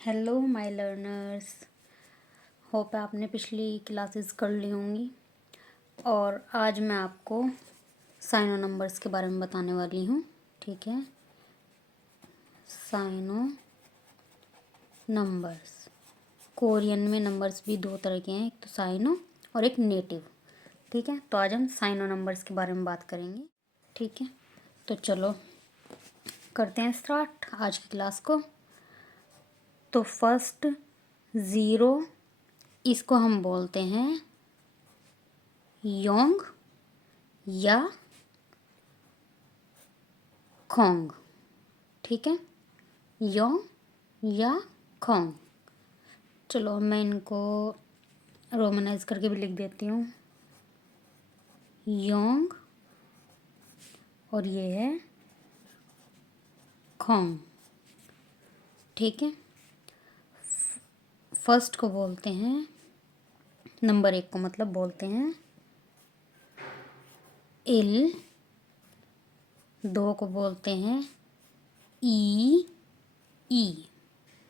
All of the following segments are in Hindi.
Hello my learners. होप आपने पिछली क्लासेस कर ली होंगी और आज मैं आपको साइनो नंबर्स के बारे में बताने वाली हूँ। ठीक है, साइनो नंबर्स। कोरियन में नंबर्स भी दो तरह के हैं, एक तो साइनो और एक नेटिव। ठीक है, तो आज हम साइनो नंबर्स के बारे में बात करेंगे। ठीक है, तो चलो करते हैं स्टार्ट आज की क्लास को। तो फर्स्ट ज़ीरो, इसको हम बोलते हैं योंग या खोंग। ठीक है, योंग या खोंग। चलो मैं इनको रोमनाइज करके भी लिख देती हूँ, योंग और ये है खोंग। ठीक है, फर्स्ट को बोलते हैं, नंबर एक को मतलब बोलते हैं इल, दो को बोलते हैं ई, ई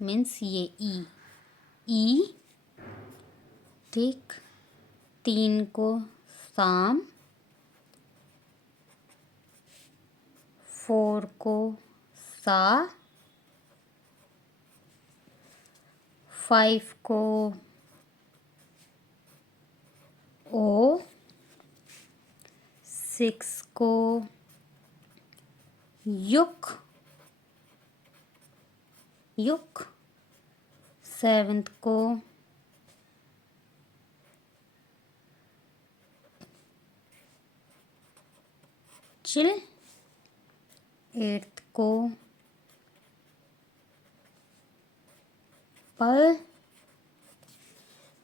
मीन्स ये ई। ठीक, तीन को साम, फोर को सा, फाइव को ओ, सिक्स को युक, सेवेंथ को चिल, एट्थ को पल।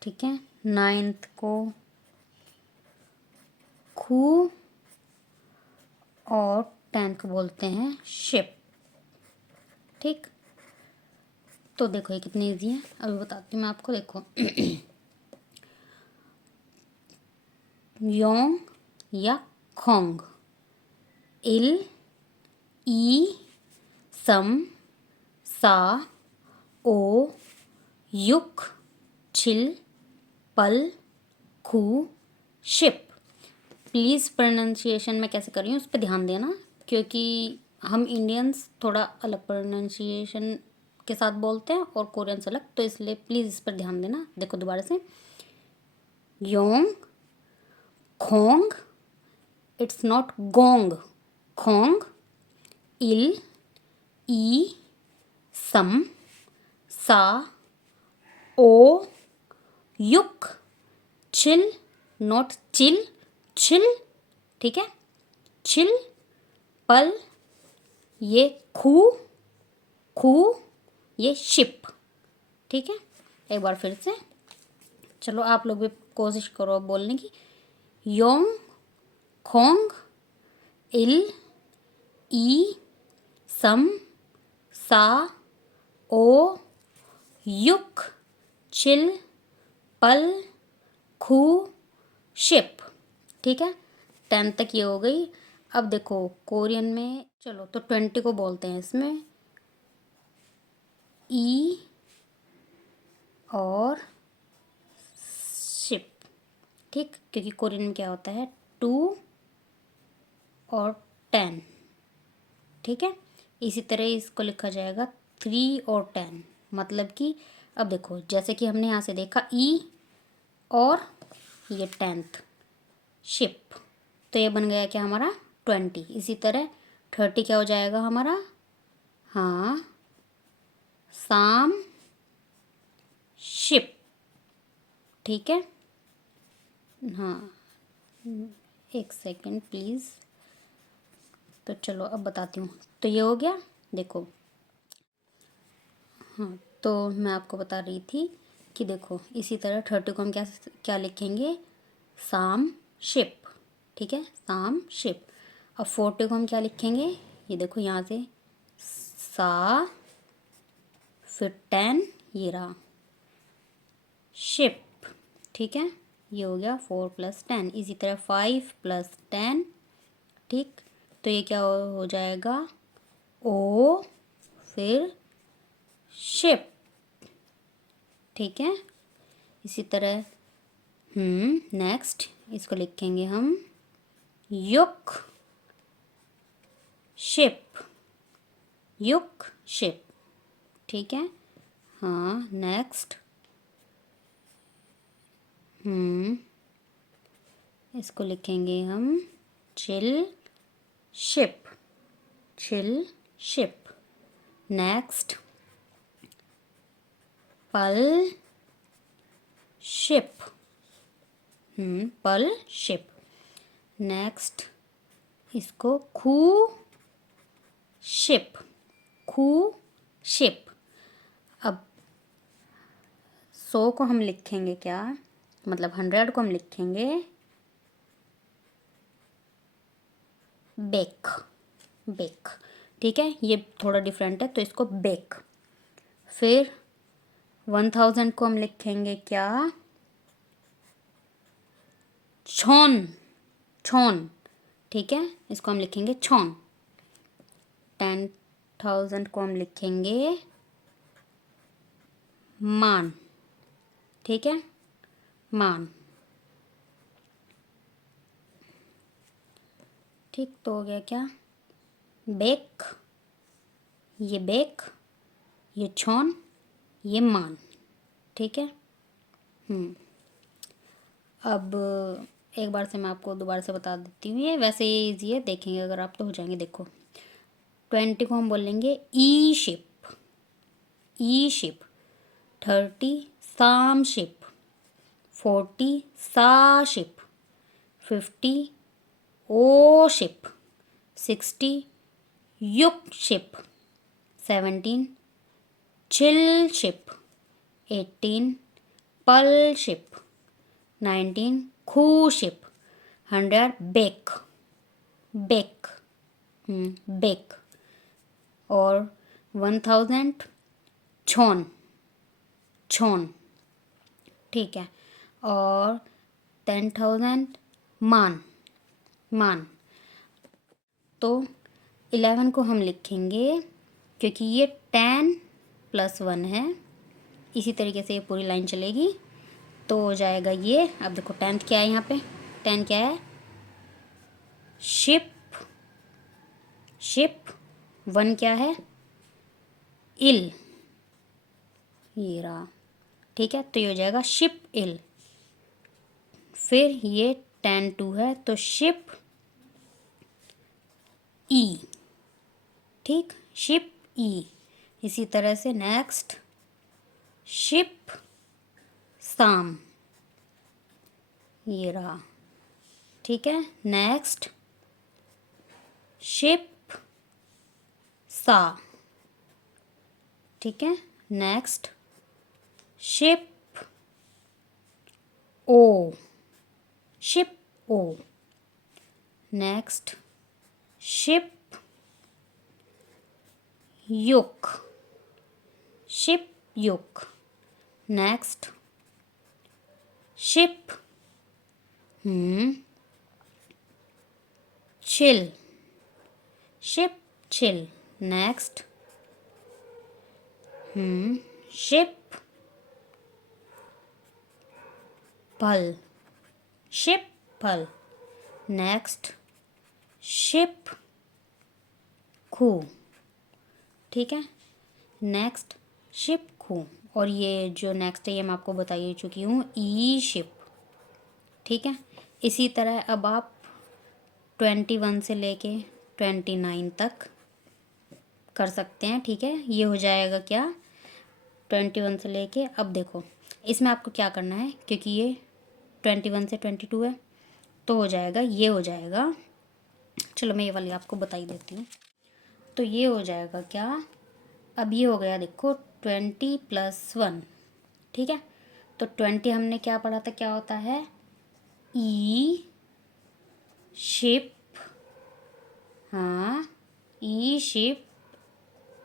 ठीक है, नाइन्थ को खू और टेंथ को बोलते हैं शिप। ठीक, तो देखो ये कितनी ईजी है, अभी बताती हूँ मैं आपको। देखो योंग या खोंग, इल, ई, सम, सा, ओ, युक, चिल, पल, खू, शिप। प्लीज़ प्रोनाउंसिएशन में कैसे कर रही हूँ उस पर ध्यान देना, क्योंकि हम इंडियंस थोड़ा अलग प्रोनाउंसिएशन के साथ बोलते हैं और कोरियंस अलग, तो इसलिए प्लीज़ इस पर ध्यान देना। देखो दोबारा से, योंग, खोंग, इट्स नॉट गोंग, खोंग, इल, ई, सम, सा, ओ, युक, चिल, नॉट चिल, चिल। ठीक है, चिल, पल, ये खू, ये शिप। ठीक है, एक बार फिर से चलो आप लोग भी कोशिश करो अब बोलने की। योंग, खोंग, इल, ई, सम, सा, ओ, युक, चिल, पल, खू, शिप। ठीक है, 10 तक ये हो गई। अब देखो कोरियन में, चलो तो 20 को बोलते हैं इसमें ई और शिप। ठीक, क्योंकि कोरियन में क्या होता है 2 और 10। ठीक है, इसी तरह इसको लिखा जाएगा 3 और 10। मतलब कि अब देखो, जैसे कि हमने यहाँ से देखा ई और ये 10th शिप, तो ये बन गया क्या हमारा 20। इसी तरह 30 क्या हो जाएगा हमारा, हाँ, साम, शिप। ठीक है, हाँ, एक सेकंड प्लीज़। तो चलो अब बताती हूँ, तो ये हो गया। देखो, हाँ, तो मैं आपको बता रही थी कि देखो इसी तरह 30 को हम क्या क्या लिखेंगे, साम, शिप। ठीक है, साम, शिप। अब 40 को हम क्या लिखेंगे, ये देखो यहाँ से सा, फिर 10, ये रहा शिप। ठीक है, ये हो गया 4 + 10। इसी तरह 5 + 10। ठीक, तो ये क्या हो जाएगा, ओ, फिर शिप। ठीक है। इसी तरह नेक्स्ट इसको लिखेंगे हम युक शिप, युक शिप, ठीक है। हाँ नेक्स्ट इसको लिखेंगे हम चिल शिप, चिल शिप। नेक्स्ट पल शिप, पल शिप। नेक्स्ट इसको खू शिप, खू शिप। अब 100 को हम लिखेंगे क्या, मतलब 100 को हम लिखेंगे बेक, बेक, ठीक है। ये थोड़ा डिफरेंट है तो इसको बेक। फिर 1000 को हम लिखेंगे क्या, छौन, छौन, ठीक है। इसको हम लिखेंगे छौन। 10,000 को हम लिखेंगे मान, ठीक है, मान। ठीक तो हो गया क्या, बेक, ये बेक, ये छौन, ये मान, ठीक है। अब एक बार से मैं आपको दोबारा से बता देती हूँ, ये वैसे ये ईजी है, देखेंगे अगर आप तो हो जाएंगे। देखो 20 को हम बोलेंगे ई शिप, ई शिप। 30 साम शिप, 40 सा शिप, 50 ओ शिप, 60 युक शिप, 17 चिल शिप, 18 पल शिप, 19 खू शिप, 100 बेक, बेक, बेक। और 1000 छौन, छौन, ठीक है। और 10,000 मान, मान। तो 11 को हम लिखेंगे, क्योंकि ये 10 + 1 है, इसी तरीके से ये पूरी लाइन चलेगी तो हो जाएगा ये। अब देखो 10th क्या है यहाँ पे, 10 क्या है, शिप, शिप। 1 क्या है, इल, ये रहा, ठीक है। तो ये हो जाएगा शिप इल। फिर ये 10 2 है तो शिप ई, ठीक, शिप ई। इसी तरह से नेक्स्ट शिप साम, ये रहा, ठीक है। नेक्स्ट शिप सा, ठीक है। नेक्स्ट शिप ओ, शिप ओ। नेक्स्ट शिप युक, शिप युक। नेक्स्ट शिप चिल, शिप चिल। नेक्स्ट शिप पल, शिप पल। नेक्स्ट शिप खू, ठीक है। नेक्स्ट शिप खू। और ये जो नेक्स्ट है ये मैं आपको बता ही चुकी हूँ, ई शिप, ठीक है। इसी तरह अब आप 21 से लेके 29 तक कर सकते हैं, ठीक है। ये हो जाएगा क्या, 21 से लेके, अब देखो इसमें आपको क्या करना है, क्योंकि ये 21 से 22 है तो हो जाएगा, ये हो जाएगा, चलो मैं ये वाली आपको बता ही देती हूँ। तो ये हो जाएगा क्या, अब ये हो गया देखो 20 + 1, ठीक है। तो 20 हमने क्या पढ़ा था, क्या होता है, ई शिप, हाँ ई शिप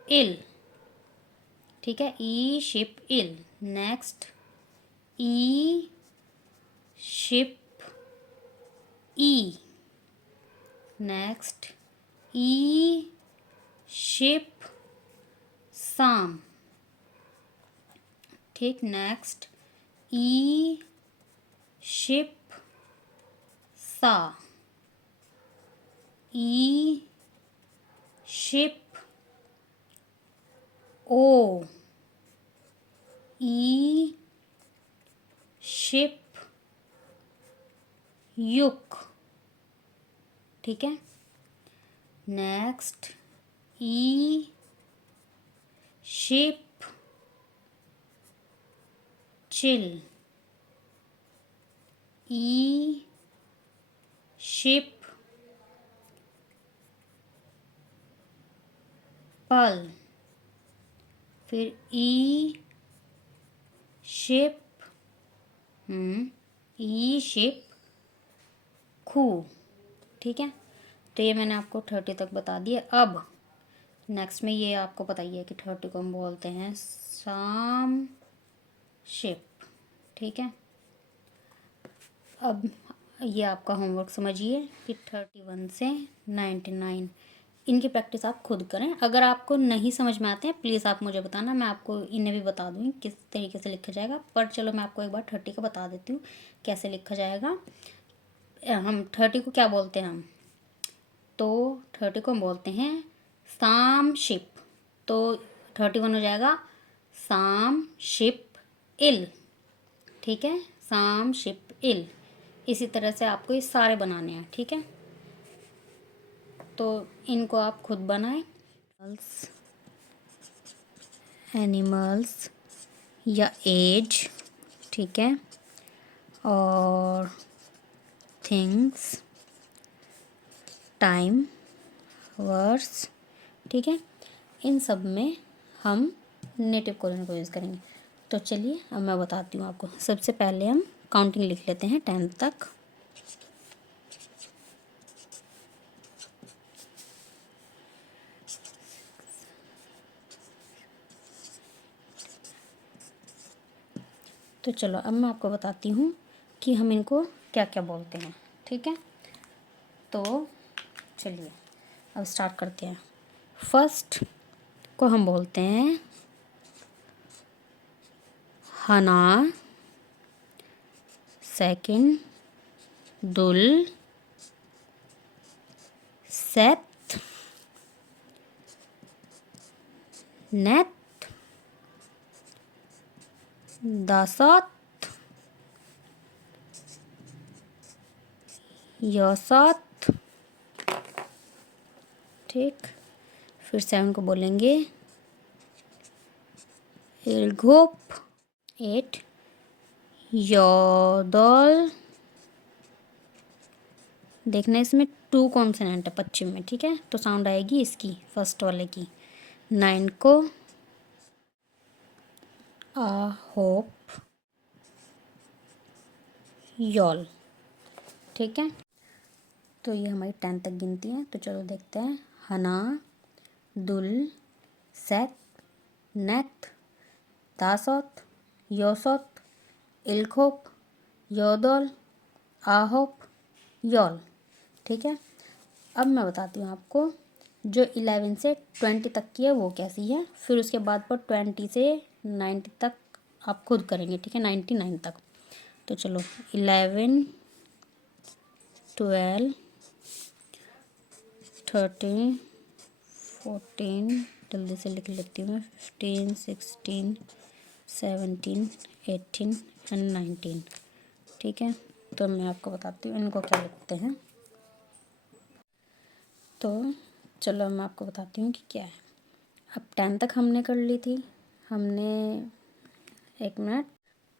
इल, ठीक है, ई शिप इल। नेक्स्ट ई शिप ई। नेक्स्ट ई शिप साम, ठीक। नेक्स्ट ई शिप सा, ई शिप ओ, ई शिप युक, ठीक है। नेक्स्ट ई शिप चिल, ई शिप पल, फिर ई शिप खू, ठीक है। तो ये मैंने आपको 30 तक बता दिया। अब नेक्स्ट में ये आपको बताइए कि 30 को हम बोलते हैं साम शिप, ठीक है। अब ये आपका होमवर्क समझिए कि 31 से 99 इनकी प्रैक्टिस आप खुद करें। अगर आपको नहीं समझ में आते हैं प्लीज़ आप मुझे बताना, मैं आपको इन्हें भी बता दूँगी किस तरीके से लिखा जाएगा। पर चलो मैं आपको एक बार 30 का बता देती हूँ कैसे लिखा जाएगा। हम 30 को क्या बोलते हैं हम, तो 30 को हम बोलते हैं साम शिप। तो 31 हो जाएगा साम शिप इल, ठीक है, साम शिप इल। इसी तरह से आपको ये सारे बनाने हैं, ठीक है। तो इनको आप खुद बनाएं। एनिमल्स या एज, ठीक है, और थिंग्स, टाइम, वर्ड्स, ठीक है। इन सब में हम नेटिव कोरियन को यूज़ करेंगे। तो चलिए अब मैं बताती हूँ आपको। सबसे पहले हम काउंटिंग लिख लेते हैं 10 तक। तो चलो अब मैं आपको बताती हूँ कि हम इनको क्या क्या बोलते हैं, ठीक है। तो चलिए अब स्टार्ट करते हैं। फर्स्ट को हम बोलते हैं हना, सेकंड दुल, सेत, नेत, दासत, यौसत, ठीक। फिर 7 को बोलेंगे इल्घोप, 8 योदल, देखना इसमें 2 कॉन्सोनेंट है पश्चिम में, ठीक है, तो साउंड आएगी इसकी फर्स्ट वाले की। 9 को आ होप यॉल, ठीक है। तो ये हमारी 10 तक गिनती है। तो चलो देखते हैं। हना, दुल, सेत, नेत, दासत, योसत, इल्खोप, योदल, आहोप, यॉल, ठीक है। अब मैं बताती हूँ आपको जो 11 से 20 तक की है वो कैसी है। फिर उसके बाद पर 20 से 90 तक आप खुद करेंगे, ठीक है, 99 तक। तो चलो 11, 12, 13, 14, जल्दी से लिख लेती हूँ मैं, 15, 16, 17, 18 एंड 19, ठीक है। तो मैं आपको बताती हूँ इनको क्या लिखते हैं। तो चलो मैं आपको बताती हूँ कि क्या है। अब 10 तक हमने कर ली थी, हमने 1 मिनट,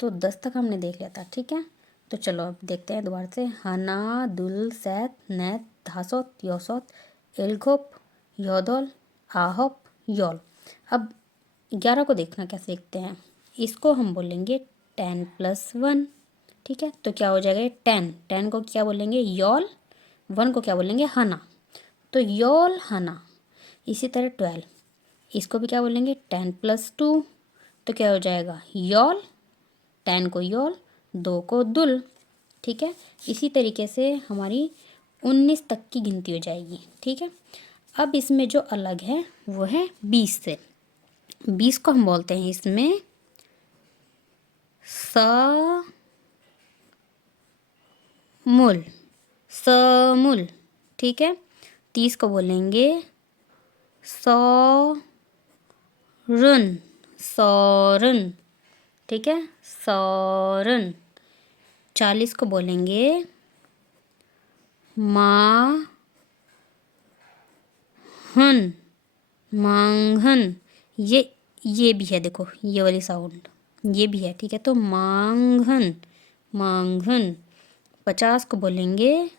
तो 10 तक हमने देख लिया था, ठीक है। तो चलो अब देखते हैं दोबारा से। हना, दुल, सेत, नेत, धासोत, योसोत, एल्घोप, योदल, आहोप, योल। अब 11 को देखना कैसे लिखते हैं। इसको हम बोलेंगे 10 + 1, ठीक है। तो क्या हो जाएगा 10 को क्या बोलेंगे योल, 1 को क्या बोलेंगे हना, तो योल हना। इसी तरह 12, इसको भी क्या बोलेंगे 10 + 2, तो क्या हो जाएगा योल, 10 को योल, 2 को दुल, ठीक है। इसी तरीके से हमारी 19 तक की गिनती हो जाएगी, ठीक है। अब इसमें जो अलग है वो है 20 से। 20 को हम बोलते हैं इसमें मूल, समूल। ठीक है, 30 को बोलेंगे सौरन, सौरन। ठीक है, सौरन। 40 को बोलेंगे माहन, मांघन। ये भी है, देखो ये वाली साउंड ये भी है। ठीक है, तो मांघन, मांघन। 50 को बोलेंगे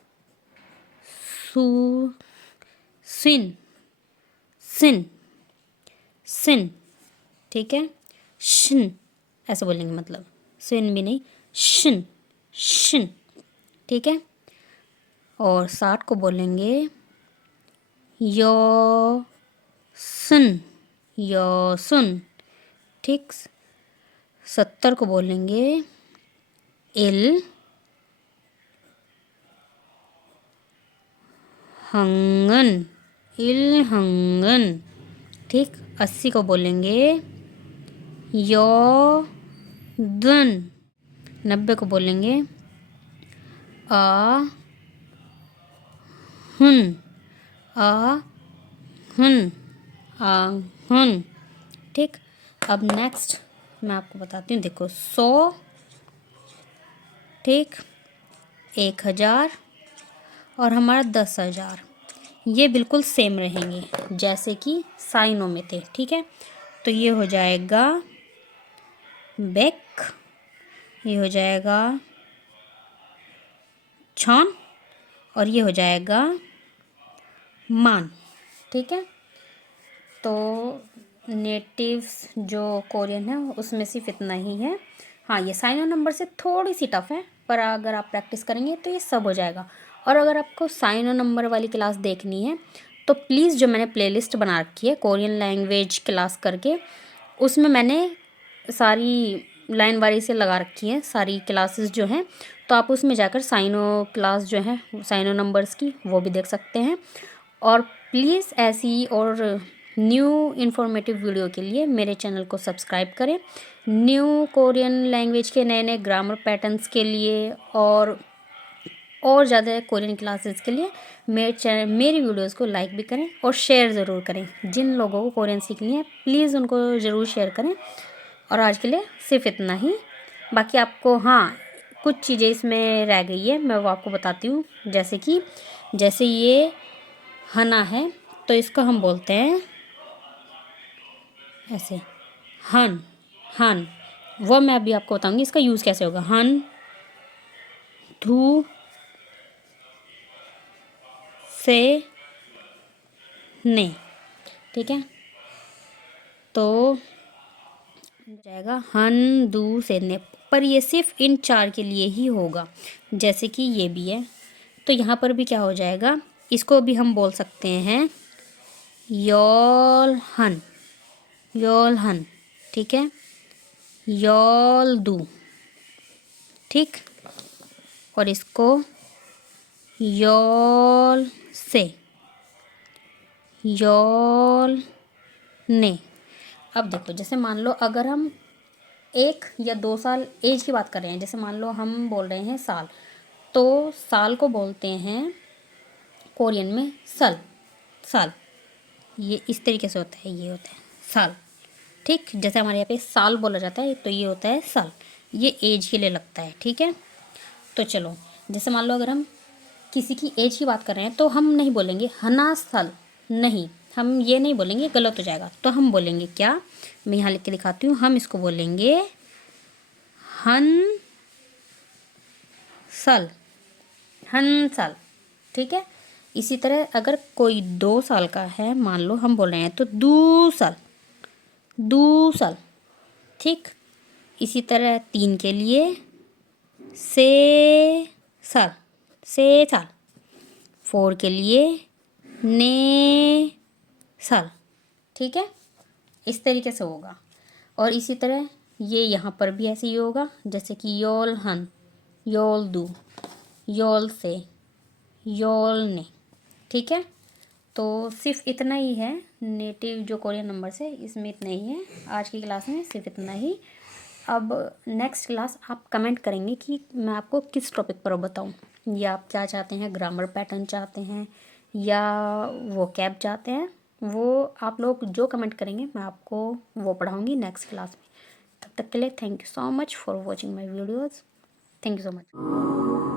सु, सिन, सिन, सिन। ठीक है, शिन ऐसे बोलेंगे, मतलब सिन भी नहीं, शिन, शिन। ठीक है, और 60 को बोलेंगे यो सुन, यो सुन। ठीक, 70 को बोलेंगे इल हंगन, इल हंगन। ठीक, 80 को बोलेंगे यो दन। 90 को बोलेंगे आ हुन, आ हुन, आ हुन। ठीक, अब नेक्स्ट मैं आपको बताती हूँ, देखो 100, ठीक, 1000 और हमारा 10,000, ये बिल्कुल सेम रहेंगे जैसे कि साइनों में थे। ठीक है, तो ये हो जाएगा बेक, ये हो जाएगा छान, और ये हो जाएगा मान। ठीक है, तो नेटिव्स जो कोरियन है उसमें सिर्फ इतना ही है। हाँ, ये साइनो नंबर से थोड़ी सी टफ है, पर अगर आप प्रैक्टिस करेंगे तो ये सब हो जाएगा। और अगर आपको साइनो नंबर वाली क्लास देखनी है तो प्लीज़, जो मैंने प्लेलिस्ट बना रखी है कोरियन लैंग्वेज क्लास करके, उसमें मैंने सारी लाइन वारी से लगा रखी है सारी क्लासेस जो हैं, तो आप उसमें जाकर साइनो क्लास जो है साइनो नंबर्स की वो भी देख सकते हैं। और प्लीज़ ऐसी और न्यू इन्फॉर्मेटिव वीडियो के लिए मेरे चैनल को सब्सक्राइब करें। न्यू कोरियन लैंग्वेज के नए नए ग्रामर पैटर्न्स के लिए और ज़्यादा कोरियन क्लासेस के लिए मेरी वीडियोस को लाइक भी करें और शेयर ज़रूर करें। जिन लोगों को कोरियन सीखनी है प्लीज़ उनको ज़रूर शेयर करें। और आज के लिए सिर्फ इतना ही। बाकी आपको, हाँ, कुछ चीज़ें इसमें रह गई है, मैं वो आपको बताती हूँ। जैसे ये हना है तो इसको हम बोलते हैं ऐसे, हन, हन। वो मैं अभी आपको बताऊंगी इसका यूज़ कैसे होगा। हन, धू, से, ने। ठीक है, तो जाएगा हन, दू, से, ने। पर ये सिर्फ इन 4 के लिए ही होगा। जैसे कि ये भी है, तो यहाँ पर भी क्या हो जाएगा, इसको भी हम बोल सकते हैं योल हन, योल हन। ठीक है, योल दू। ठीक, और इसको योल से, योल ने। अब देखो, जैसे मान लो अगर हम 1 या 2 साल एज की बात कर रहे हैं, जैसे मान लो हम बोल रहे हैं साल, तो साल को बोलते हैं कोरियन में सल, साल। ये इस तरीके से होता है, ये होता है साल। ठीक, जैसे हमारे यहाँ पे साल बोला जाता है तो ये होता है साल। ये एज के लिए लगता है। ठीक है, तो चलो, जैसे मान लो अगर हम किसी की एज की बात कर रहे हैं तो हम नहीं बोलेंगे हना साल, नहीं, हम ये नहीं बोलेंगे, गलत हो जाएगा। तो हम बोलेंगे क्या, मैं यहाँ लिख के दिखाती हूँ, हम इसको बोलेंगे हन साल, हन साल। ठीक है, इसी तरह अगर कोई 2 साल का है, मान लो हम बोल रहे हैं, तो दू साल, दू साल। ठीक, इसी तरह 3 के लिए से साल, से साल। 4 के लिए ने साल। ठीक है, इस तरीके से होगा। और इसी तरह ये यहाँ पर भी ऐसे ही होगा, जैसे कि योल हन, योल दू, योल से, योल ने। ठीक है, तो सिर्फ इतना ही है नेटिव जो कोरियन नंबर्स है, इसमें इतना ही है। आज की क्लास में सिर्फ इतना ही। अब नेक्स्ट क्लास आप कमेंट करेंगे कि मैं आपको किस टॉपिक पर बताऊं, या आप क्या चाहते हैं, ग्रामर पैटर्न चाहते हैं या वो कैब चाहते हैं, वो आप लोग जो कमेंट करेंगे मैं आपको वो पढ़ाऊंगी नेक्स्ट क्लास में। तब तक के लिए thank you so much for watching my videos. Thank you so much.